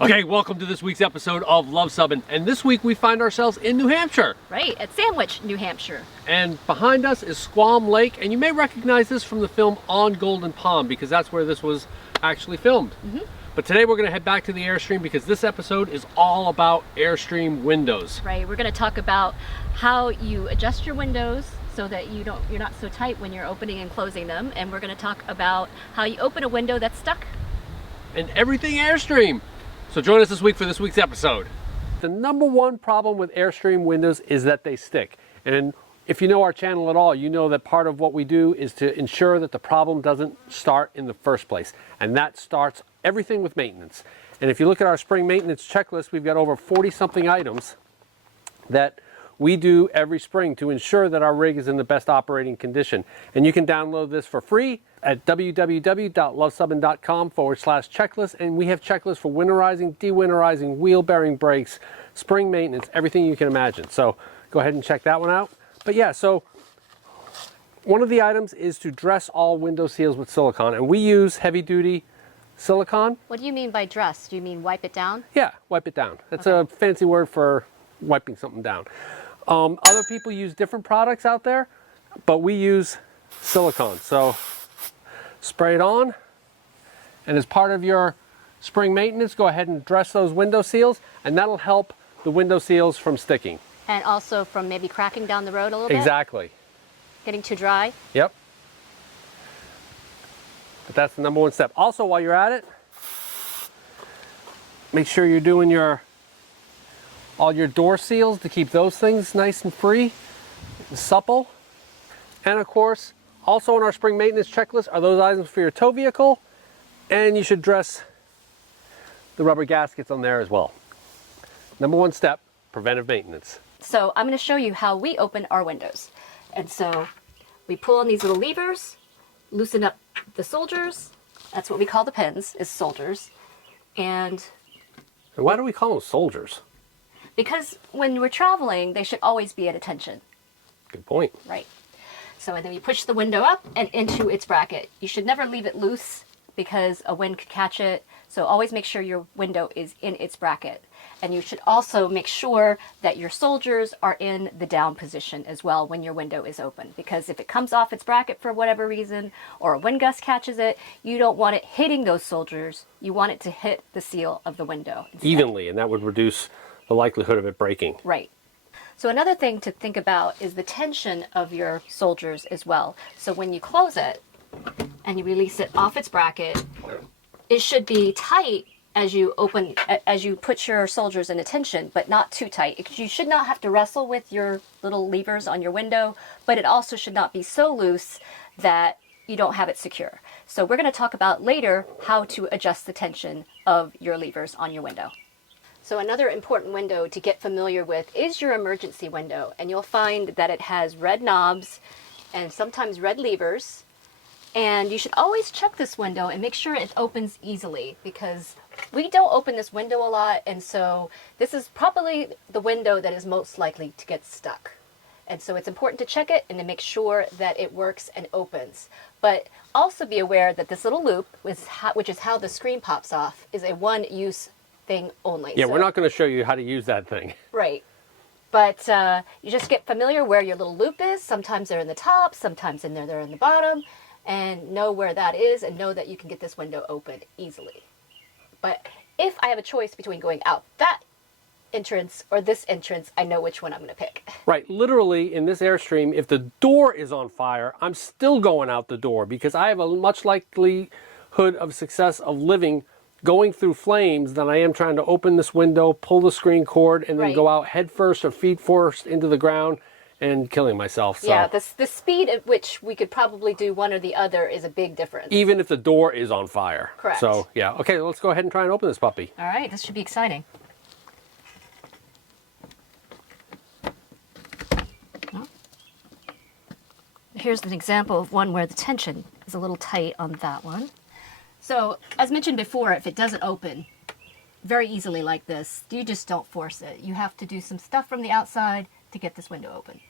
Okay, welcome to this week's episode of Love Subbin', and this week we find ourselves in New Hampshire. Right, at Sandwich, New Hampshire. And behind us is Squam Lake, and you may recognize this from the film On Golden Pond because that's where this was actually filmed. But today we're going to head back to the Airstream because this episode is all about Airstream windows. Right, we're going to talk about how you adjust your windows so that you're not so tight when you're opening and closing them, and we're going to talk about how you open a window that's stuck. And everything Airstream. So join us this week for this week's episode. The number one problem with Airstream windows is that they stick. And if you know our channel at all, you know that part of what we do is to ensure that the problem doesn't start in the first place. And that starts everything with maintenance. And if you look at our spring maintenance checklist, we've got over 40 something items that we do every spring to ensure that our rig is in the best operating condition. And you can download this for free at www.lovesubbin.com/checklist. And we have checklists for winterizing, dewinterizing, wheel bearing brakes, spring maintenance, everything you can imagine. So go ahead and check that one out. But yeah, so one of the items is to dress all window seals with silicone. And we use heavy duty silicone. What do you mean by dress? Do you mean wipe it down? Yeah, wipe it down. That's Okay. a fancy word for wiping something down. Other people use different products out there, but we use silicone. So spray it on, and as part of your spring maintenance, go ahead and dress those window seals, and that'll help the window seals from sticking. And also from maybe cracking down the road a little bit? Exactly. Getting too dry? Yep. But that's the number one step. Also, while you're at it, make sure you're doing all your door seals to keep those things nice and free and supple. And of course, also on our spring maintenance checklist are those items for your tow vehicle, and you should dress the rubber gaskets on there as well. Number one step, preventive maintenance. So I'm going to show you how we open our windows. And so we pull on these little levers, loosen up the soldiers. That's what we call the pins, is soldiers. And Why do we call them soldiers? because when we're traveling, they should always be at attention. Good point. Right. So and then you push the window up and into its bracket. You should never leave it loose because a wind could catch it. So always make sure your window is in its bracket. And you should also make sure that your soldiers are in the down position as well when your window is open. Because if it comes off its bracket for whatever reason, or a wind gust catches it, you don't want it hitting those soldiers. You want it to hit the seal of the window instead. Evenly, and that would reduce the likelihood of it breaking. Right. So another thing to think about is the tension of your soldiers as well. So when you close it and you release it off its bracket, it should be tight as you put your soldiers in tension, but not too tight. You should not have to wrestle with your little levers on your window, but it also should not be so loose that you don't have it secure. So we're going to talk about later how to adjust the tension of your levers on your window. So another important window to get familiar with is your emergency window, and you'll find that it has red knobs and sometimes red levers. And you should always check this window and make sure it opens easily, because we don't open this window a lot, and so this is probably the window that is most likely to get stuck. And so it's important to check it and to make sure that it works and opens. But also be aware that this little loop, which is how the screen pops off, is a one-use thing only. Yeah, So- we're not going to show you how to use that thing. Right. But you just get familiar where your little loop is. Sometimes they're in the top, sometimes they're in the bottom, and know where that is and know that you can get this window open easily. But if I have a choice between going out that entrance or this entrance, I know which one I'm going to pick. Right, literally in this Airstream, if the door is on fire, I'm still going out the door because I have a much likelihood of success of living going through flames than I am trying to open this window, pull the screen cord, and then Right. go out head first or feet first into the ground and killing myself. So Yeah, the speed at which we could probably do one or the other is a big difference. even if the door is on fire. Correct. So yeah, okay, let's go ahead and try and open this puppy. All right, this should be exciting. Here's an example of one where the tension is a little tight on that one. So, as mentioned before, if it doesn't open very easily like this, you just don't force it. You have to do some stuff from the outside to get this window open.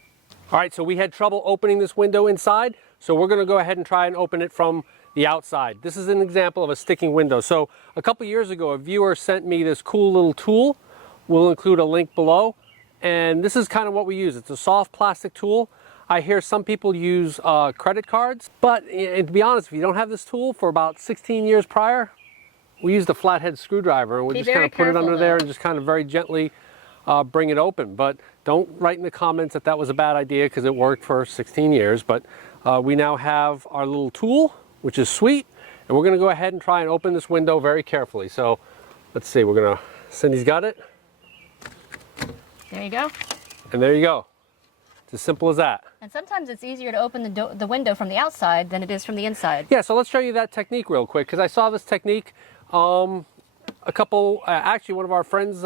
All right, so we had trouble opening this window inside, so we're going to go ahead and try and open it from the outside. This is an example of a sticking window. So a couple years ago, a viewer sent me this cool little tool. We'll include a link below. And this is kind of what we use. It's a soft plastic tool. I hear some people use credit cards, but and to be honest, if you don't have this tool, for about 16 years prior, we used a flathead screwdriver, and we just kind of put it under there and just kind of very gently bring it open. But don't write in the comments that that was a bad idea, because it worked for 16 years. But we now have our little tool, which is sweet, and we're going to go ahead and try and open this window very carefully. So let's see, Cindy's got it. There you go. And there you go. It's as simple as that. And sometimes it's easier to open the window from the outside than it is from the inside. Yeah, so let's show you that technique real quick, because I saw this technique actually one of our friends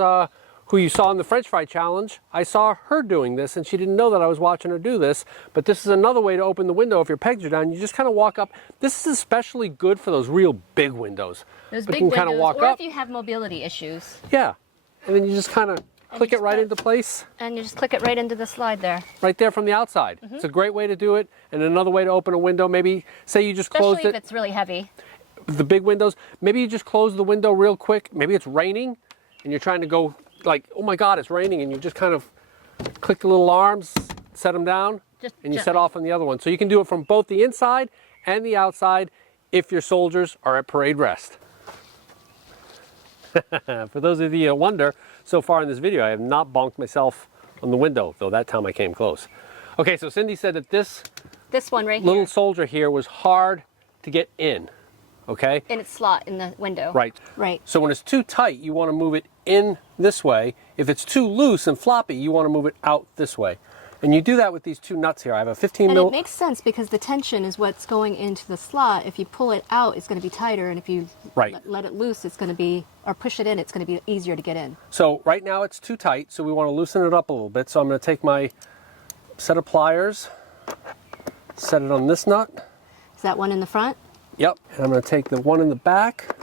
who you saw in the French fry challenge, I saw her doing this, and she didn't know that I was watching her do this. But this is another way to open the window. If your pegs are down, you just kind of walk up. This is especially good for those real big windows. Those but big you can windows, kind of walk or up. if you have mobility issues. Yeah, and then you just kind of click it right into place. And you just click it right into the slide there. Right there from the outside. It's a great way to do it. And another way to open a window, maybe say you just closed Especially it. if it's really heavy. The big windows, maybe you just close the window real quick. Maybe it's raining and you're trying to go like, oh my God, it's raining. And you just kind of click the little arms, set them down, and you set off on the other one. So you can do it from both the inside and the outside if your soldiers are at parade rest. For those of you that wonder, so far in this video, I have not bonked myself on the window, though that time I came close. Okay, so Cindy said that this one right little here. soldier here was hard to get in, okay? In its slot in the window. Right. Right. So when it's too tight, you want to move it in this way. If it's too loose and floppy, you want to move it out this way. And you do that with these two nuts here. I have a 15 And mil. it makes sense because the tension is what's going into the slot. If you pull it out, it's going to be tighter, and if you let it loose, it's going to be, or push it in, it's going to be easier to get in. So right now it's too tight, so we want to loosen it up a little bit. So I'm going to take my set of pliers, set it on this nut. Is that one in the front? Yep. And I'm going to take the one in the back.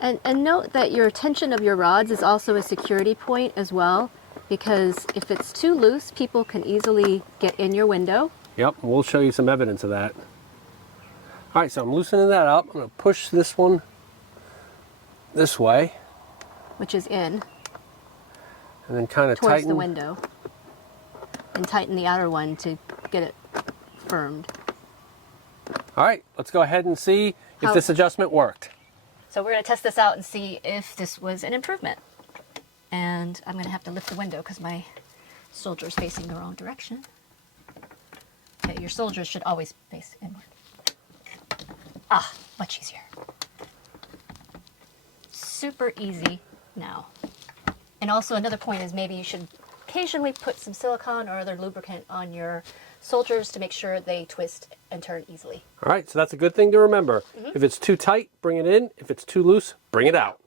And note that your tension of your rods is also a security point as well, because if it's too loose, people can easily get in your window. Yep, we'll show you some evidence of that. All right, so I'm loosening that up. I'm going to push this one this way. Which is in. And then kind of towards tighten the window. And tighten the outer one to get it firmed. All right, let's go ahead and see if this adjustment worked. So we're going to test this out and see if this was an improvement. And I'm going to have to lift the window because my soldier's facing the wrong direction. Okay, your soldiers should always face inward. Ah, much easier. Super easy now. And also another point is maybe you should occasionally put some silicone or other lubricant on your soldiers to make sure they twist and turn easily. All right, so that's a good thing to remember. If it's too tight, bring it in. If it's too loose, bring it out.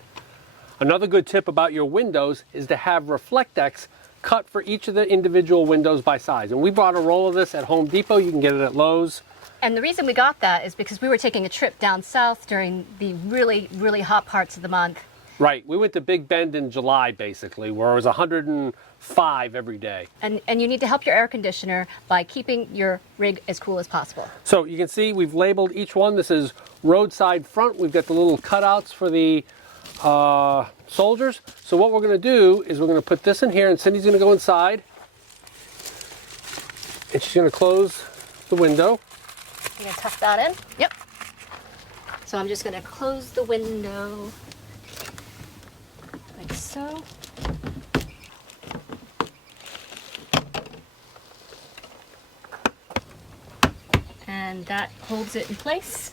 Another good tip about your windows is to have Reflectex cut for each of the individual windows by size. And we bought a roll of this at Home Depot. You can get it at Lowe's. And the reason we got that is because we were taking a trip down south during the really, really hot parts of the month. Right, we went to Big Bend in July, basically, where it was 105 every day. And you need to help your air conditioner by keeping your rig as cool as possible. So you can see we've labeled each one. This is roadside front. We've got the little cutouts for the soldiers. So what we're going to do is we're going to put this in here, and Cindy's going to go inside. And she's going to close the window. You're going to tuck that in? Yep. So I'm just going to close the window like so. And that holds it in place,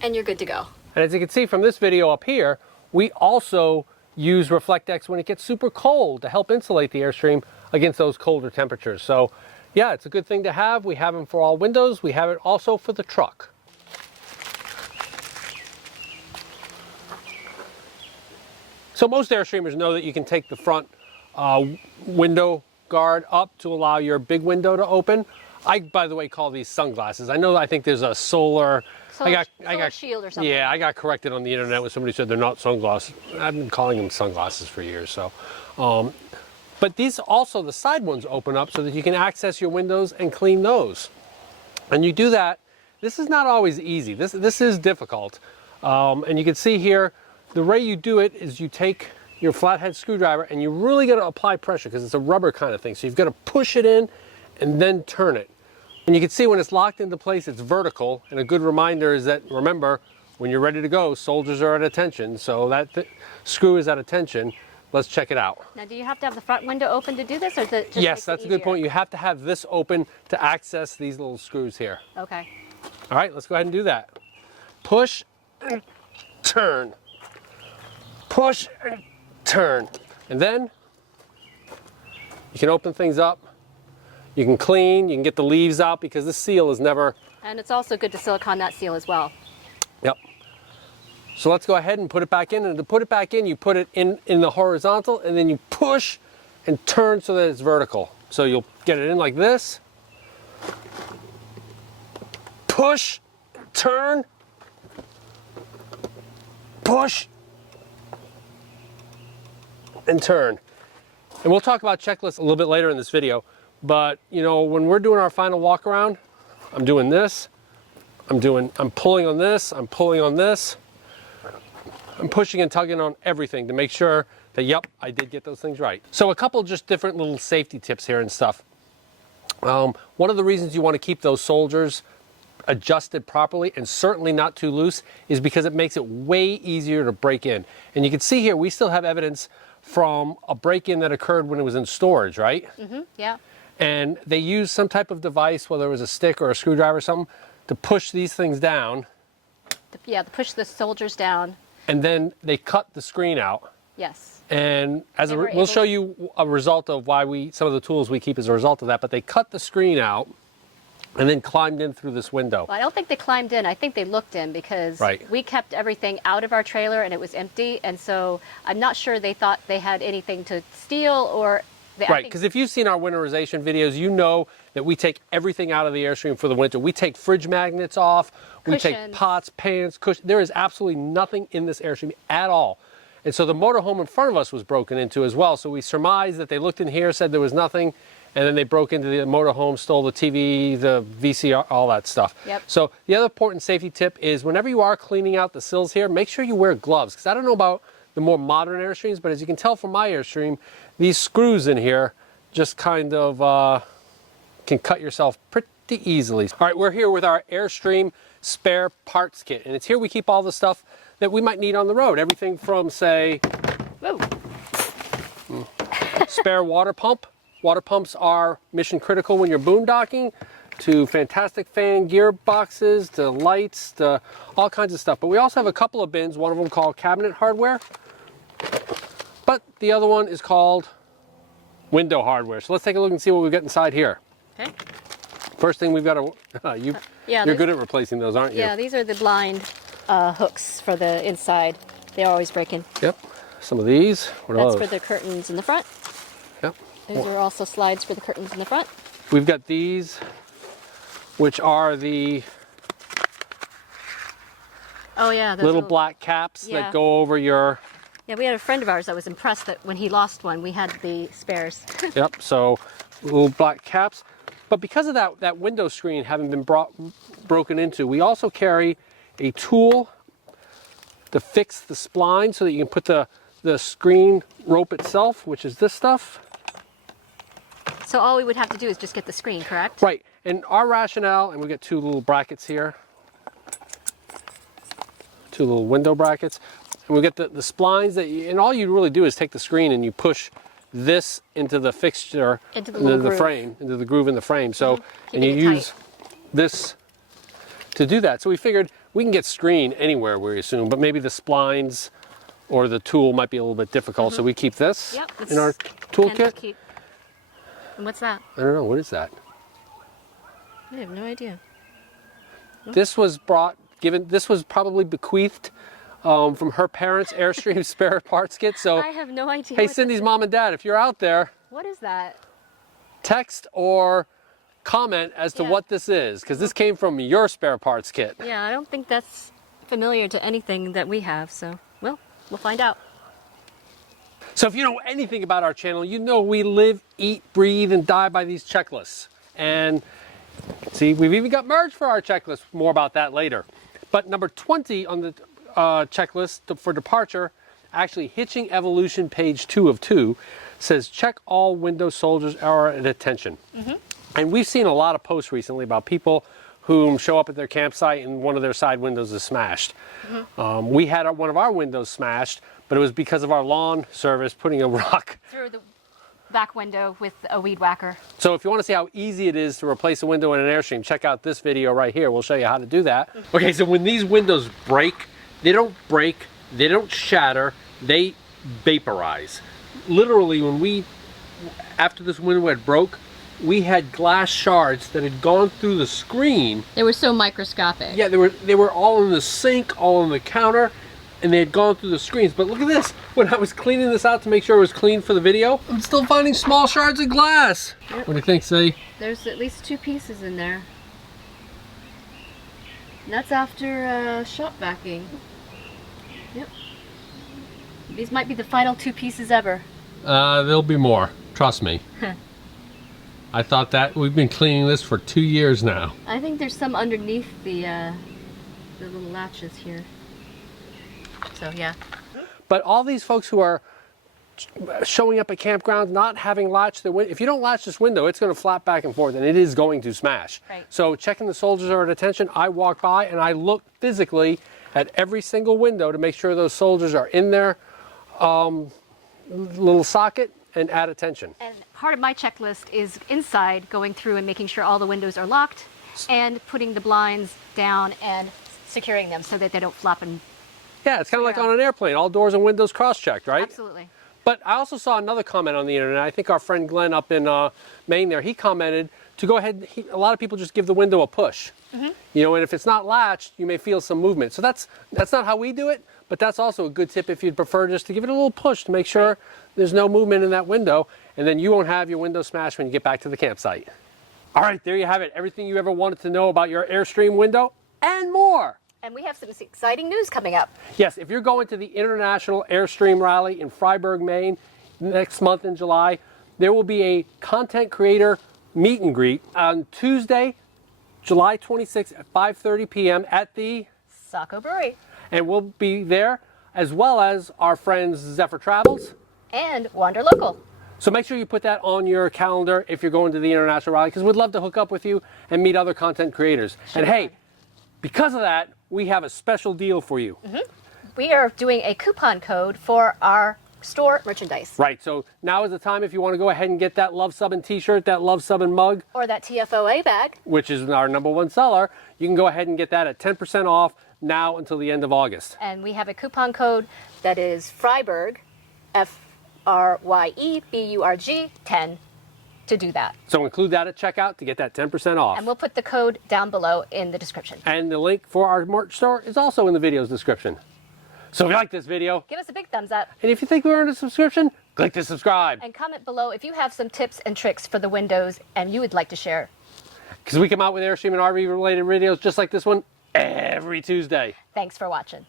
and you're good to go. And as you can see from this video up here, we also use Reflectex when it gets super cold to help insulate the Airstream against those colder temperatures. So yeah, it's a good thing to have. We have them for all windows. We have it also for the truck. So most Airstreamers know that you can take the front window guard up to allow your big window to open. I, by the way, call these sunglasses. I think there's a solar shield or something. Yeah, I got corrected on the internet when somebody said they're not sunglasses. I've been calling them sunglasses for years. So, but these also, the side ones open up so that you can access your windows and clean those. And you do that this is not always easy. This is difficult. And you can see here, the way you do it is you take your flathead screwdriver and you really got to apply pressure because it's a rubber kind of thing. So you've got to push it in and then turn it. And you can see when it's locked into place, it's vertical. And a good reminder is that, remember, when you're ready to go, soldiers are at attention. So that screw is at attention. Let's check it out. Now, do you have to have the front window open to do this, or is it just Yes, makes it that's a good easier? point. You have to have this open to access these little screws here. Okay. All right, let's go ahead and do that. Push and turn. Push and turn. And then you can open things up. You can clean, you can get the leaves out because this seal is never... And it's also good to silicone that seal as well. Yep. So let's go ahead and put it back in. And to put it back in, you put it in the horizontal and then you push and turn so that it's vertical. So you'll get it in like this. Push, turn, push, and turn. And we'll talk about checklists a little bit later in this video. But you know, when we're doing our final walk around, I'm doing this. I'm pulling on this. I'm pulling on this. I'm pushing and tugging on everything to make sure that, yep, I did get those things right. So a couple just different little safety tips here and stuff. One of the reasons you want to keep those soldiers adjusted properly and certainly not too loose is because it makes it way easier to break in. And you can see here, we still have evidence from a break-in that occurred when it was in storage, right? Mm-hmm. Yeah. And they used some type of device, whether it was a stick or a screwdriver or something, to push these things down. Yeah, to push the soldiers down. And then they cut the screen out. Yes. And They were we'll able- show you a result of why some of the tools we keep as a result of that, but they cut the screen out and then climbed in through this window. Well, I don't think they climbed in. I think they looked in because Right. we kept everything out of our trailer and it was empty. And so I'm not sure they thought they had anything to steal or... Right, because if you've seen our winterization videos, you know that we take everything out of the Airstream for the winter. We take fridge magnets off, we take Cushions. pots, pans, cushions. There is absolutely nothing in this Airstream at all. And so the motorhome in front of us was broken into as well. So we surmised that they looked in here, said there was nothing, and then they broke into the motorhome, stole the TV, the VCR, all that stuff. Yep. So the other important safety tip is whenever you are cleaning out the sills here, make sure you wear gloves. Because I don't know about the more modern Airstreams, but as you can tell from my Airstream, these screws in here just kind of can cut yourself pretty easily. All right, we're here with our Airstream spare parts kit. And it's here we keep all the stuff that we might need on the road. Everything from, say, Whoa. spare water pump. Water pumps are mission critical when you're boondocking, to fantastic fan gearboxes, to lights, to all kinds of stuff. But we also have a couple of bins, one of them called cabinet hardware, but the other one is called window hardware. So let's take a look and see what we've got inside here. Okay. First thing we've got to, Yeah, you're these- good at replacing those, aren't you? Yeah, these are the blind hooks for the inside. They're always breaking. Yep. Some of these. What are That's those? for the curtains in the front. Yep. These are also slides for the curtains in the front. We've got these, which are the Oh yeah, those little black caps Yeah. that go over your, Yeah, we had a friend of ours that was impressed that when he lost one, we had the spares. yep, so little black caps. But because of that window screen having been broken into, we also carry a tool to fix the spline so that you can put the screen rope itself, which is this stuff. So all we would have to do is just get the screen, correct? Right, and our rationale, and we got two little brackets here, two little window brackets, and we get the splines that, and all you really do is take the screen and you push this into the fixture, Into the little groove. frame, into the groove in the frame. So, and you Keeping it use this to do that. So we figured we can get screen anywhere, we assume, but maybe the splines or the tool might be a little bit difficult. So we keep this Yep, in our Pen to toolkit. keep. And what's that? I don't know, what is that? I have no idea. This was this was probably bequeathed from her parents' Airstream spare parts kit. So, I have no idea. hey, what Cindy's this- mom and dad, if you're out there, What is that? text or comment as to Yeah. what this is, because this came from your spare parts kit. Yeah, I don't think that's familiar to anything that we have. So, well, we'll find out. So if you know anything about our channel, you know we live, eat, breathe, and die by these checklists. And See, we've even got merge for our checklist. More about that later. But number 20 on the checklist for departure, actually Hitching Evolution page 2 of 2, says check all window soldiers are at attention. And we've seen a lot of posts recently about people who show up at their campsite and one of their side windows is smashed. We had one of our windows smashed, but it was because of our lawn service putting a rock Through the back window with a weed whacker. So if you want to see how easy it is to replace a window in an Airstream, check out this video right here. We'll show you how to do that. Okay, so when these windows break, they don't shatter, they vaporize. Literally, after this window had broke, we had glass shards that had gone through the screen. They were so microscopic. Yeah, they were all in the sink, all on the counter, and they had gone through the screens. But look at this. When I was cleaning this out to make sure it was clean for the video, I'm still finding small shards of glass. Yep. What do you think, Sadie? There's at least 2 pieces in there. And that's after shop vacuuming. Yep. These might be the final 2 pieces ever. There'll be more. Trust me. I thought that we've been cleaning this for 2 years now. I think there's some underneath the little latches here. So yeah. But all these folks who are showing up at campgrounds not having latched the window, if you don't latch this window, it's going to flap back and forth and it is going to smash. Right. So checking the soldiers are at attention. I walk by and I look physically at every single window to make sure those soldiers are in their little socket and at attention. And part of my checklist is inside going through and making sure all the windows are locked and putting the blinds down and securing them so that they don't flap and... Yeah, it's kind of like on an airplane, all doors and windows cross-checked, right? Absolutely. But I also saw another comment on the internet. I think our friend Glenn up in Maine there, he commented to go ahead, a lot of people just give the window a push. You know, and if it's not latched, you may feel some movement. So that's not how we do it, but that's also a good tip if you'd prefer just to give it a little push to make sure there's no movement in that window, and then you won't have your window smashed when you get back to the campsite. All right, there you have it. Everything you ever wanted to know about your Airstream window and more. And we have some exciting news coming up. Yes, if you're going to the International Airstream Rally in Fryeburg, Maine, next month in July, there will be a content creator meet and greet on Tuesday, July 26th at 5:30 p.m. at the Saco Brewery. And we'll be there, as well as our friends Zephyr Travels. And Wander Local. So make sure you put that on your calendar if you're going to the International Rally, because we'd love to hook up with you and meet other content creators. Sure. And hey, because of that, we have a special deal for you. We are doing a coupon code for our store merchandise. Right, so now is the time if you want to go ahead and get that Love Subbin t-shirt, that Love Subbin mug. Or that TFOA bag. Which is our #1 seller. You can go ahead and get that at 10% off now until the end of August. And we have a coupon code that is Fryeburg, FRYEBURG 10 to do that. So include that at checkout to get that 10% off. And we'll put the code down below in the description. And the link for our merch store is also in the video's description. So if you like this video, give us a big thumbs up. And if you think we earned a subscription, click to subscribe. And comment below if you have some tips and tricks for the windows and you would like to share. Because we come out with Airstream and RV related videos just like this one every Tuesday. Thanks for watching.